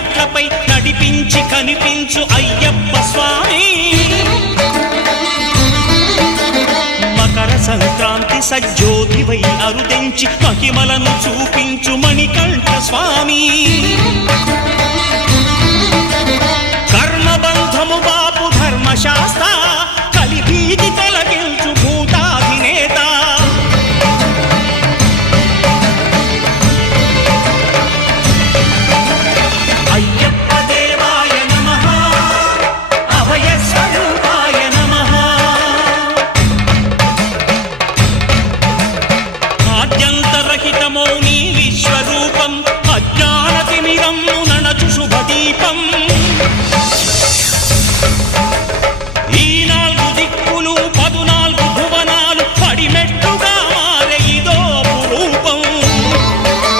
మెట్లపై నడిపించి కనిపించు అయ్యప్ప స్వామి మకర సంక్రాంతి సజ్జోతివై అరుదెంచి మహిమలను చూపించు మణికంఠ స్వామి